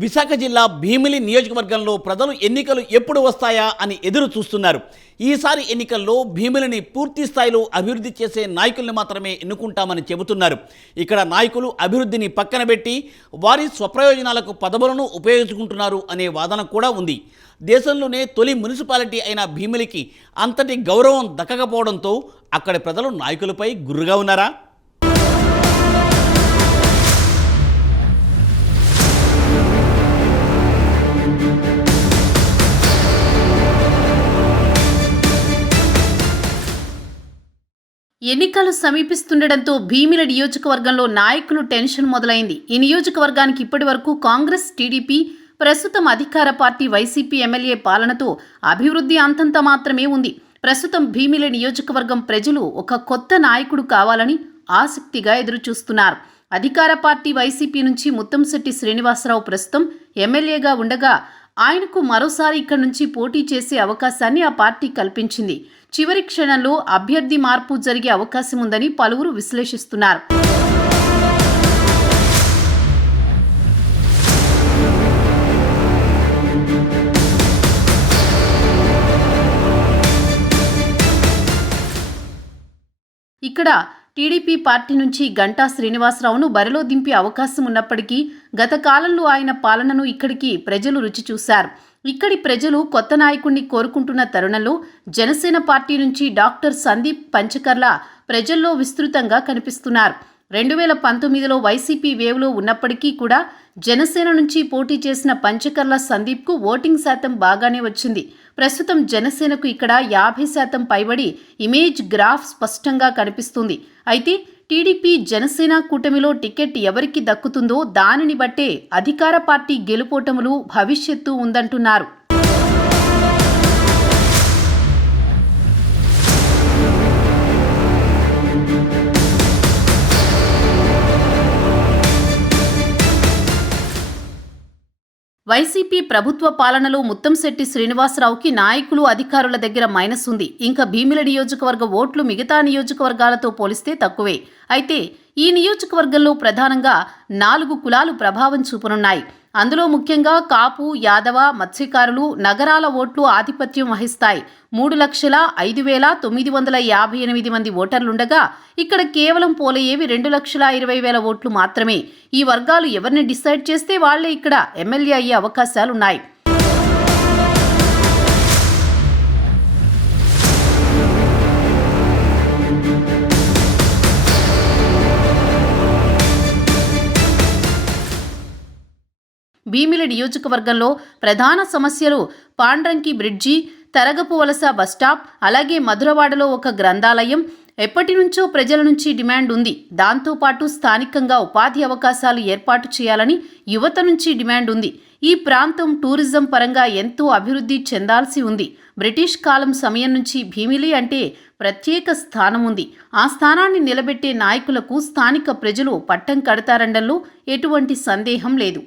విశాఖ జిల్లా భీమిలి నియోజకవర్గంలో ప్రజలు ఎన్నికలు ఎప్పుడు వస్తాయా అని ఎదురు చూస్తున్నారు. ఈసారి ఎన్నికల్లో భీమిలిని పూర్తి స్థాయిలో అభివృద్ధి చేసే నాయకుల్ని మాత్రమే ఎన్నుకుంటామని చెబుతున్నారు. ఇక్కడ నాయకులు అభివృద్ధిని పక్కన పెట్టి వారి స్వప్రయోజనాలకు పదవులను ఉపయోగించుకుంటున్నారు అనే వాదన కూడా ఉంది. దేశంలోనే తొలి మున్సిపాలిటీ అయిన భీమిలికి అంతటి గౌరవం దక్కకపోవడంతో అక్కడి ప్రజలు నాయకులపై గుర్రుగా ఉన్నారా? ఎన్నికలు సమీపిస్తుండటంతో భీమిలి నియోజకవర్గంలో నాయకులు టెన్షన్ మొదలైంది. ఈ నియోజకవర్గానికి ఇప్పటి వరకు కాంగ్రెస్, టీడీపీ, ప్రస్తుతం అధికార పార్టీ వైసీపీ ఎమ్మెల్యే పాలనతో అభివృద్ధి అంతంత మాత్రమే ఉంది. ప్రస్తుతం భీమిలి నియోజకవర్గం ప్రజలు ఒక కొత్త నాయకుడు కావాలని ఆసక్తిగా ఎదురుచూస్తున్నారు. అధికార పార్టీ వైసీపీ నుంచి ముత్తంశెట్టి శ్రీనివాసరావు ప్రస్తుతం ఎమ్మెల్యేగా ఉండగా ఆయనకు మరోసారి ఇక్కడి నుంచి పోటీ చేసే అవకాశాన్ని ఆ పార్టీ కల్పించింది. చివరి క్షణంలో అభ్యర్థి మార్పు జరిగే అవకాశం ఉందని పలువురు విశ్లేషిస్తున్నారు. ఇక్కడ టీడీపీ పార్టీ నుంచి గంటా శ్రీనివాసరావును బరిలో దింపే అవకాశం ఉన్నప్పటికీ గత కాలంలో ఆయన పాలనను ఇక్కడికి ప్రజలు రుచి చూశారు. ఇక్కడి ప్రజలు కొత్త నాయకుడిని కోరుకుంటున్న తరుణంలో జనసేన పార్టీ నుంచి డాక్టర్ సందీప్ పంచకర్ల ప్రజల్లో విస్తృతంగా కనిపిస్తున్నారు. 2019లో వైసీపీ వేవ్లో ఉన్నప్పటికీ కూడా జనసేన నుంచి పోటీ చేసిన పంచకర్ల సందీప్కు ఓటింగ్ శాతం బాగానే వచ్చింది. ప్రస్తుతం జనసేనకు ఇక్కడ 50% పైబడి ఇమేజ్ గ్రాఫ్ స్పష్టంగా కనిపిస్తుంది. అయితే టీడీపీ జనసేన కూటమిలో టికెట్ ఎవరికి దక్కుతుందో దానిని బట్టే అధికార పార్టీ గెలుపోటములు భవిష్యత్తు ఉందంటున్నారు. వైసీపీ ప్రభుత్వ పాలనలో ముత్తంశెట్టి శ్రీనివాసరావుకి నాయకులు, అధికారుల దగ్గర మైనస్ ఉంది. ఇంకా భీమిలి నియోజకవర్గ ఓట్లు మిగతా నియోజకవర్గాలతో పోలిస్తే తక్కువే. అయితే ఈ నియోజకవర్గంలో ప్రధానంగా 4 కులాలు ప్రభావం చూపనున్నాయి. అందులో ముఖ్యంగా కాపు, యాదవ, మత్స్యకారులు, నగరాల ఓట్లు ఆధిపత్యం వహిస్తాయి. 3,05,958 మంది ఓటర్లుండగా ఇక్కడ కేవలం పోలయ్యేవి 2,20,000 ఓట్లు మాత్రమే. ఈ వర్గాలు ఎవరిని డిసైడ్ చేస్తే వాళ్లే ఇక్కడ ఎమ్మెల్యే అయ్యే అవకాశాలున్నాయి. భీమిలి నియోజకవర్గంలో ప్రధాన సమస్యలు పాండ్రంకి బ్రిడ్జి, తరగపు వలస బస్టాప్, అలాగే మధురవాడలో ఒక గ్రంథాలయం ఎప్పటి నుంచో ప్రజల నుంచి డిమాండ్ ఉంది. దాంతోపాటు స్థానికంగా ఉపాధి అవకాశాలు ఏర్పాటు చేయాలని యువత నుంచి డిమాండ్ ఉంది. ఈ ప్రాంతం టూరిజం పరంగా ఎంతో అభివృద్ధి చెందాల్సి ఉంది. బ్రిటిష్ కాలం సమయం నుంచి భీమిలి అంటే ప్రత్యేక స్థానం ఉంది. ఆ స్థానాన్ని నిలబెట్టే నాయకులకు స్థానిక ప్రజలు పట్టం కడతారనడంలో ఎటువంటి సందేహం లేదు.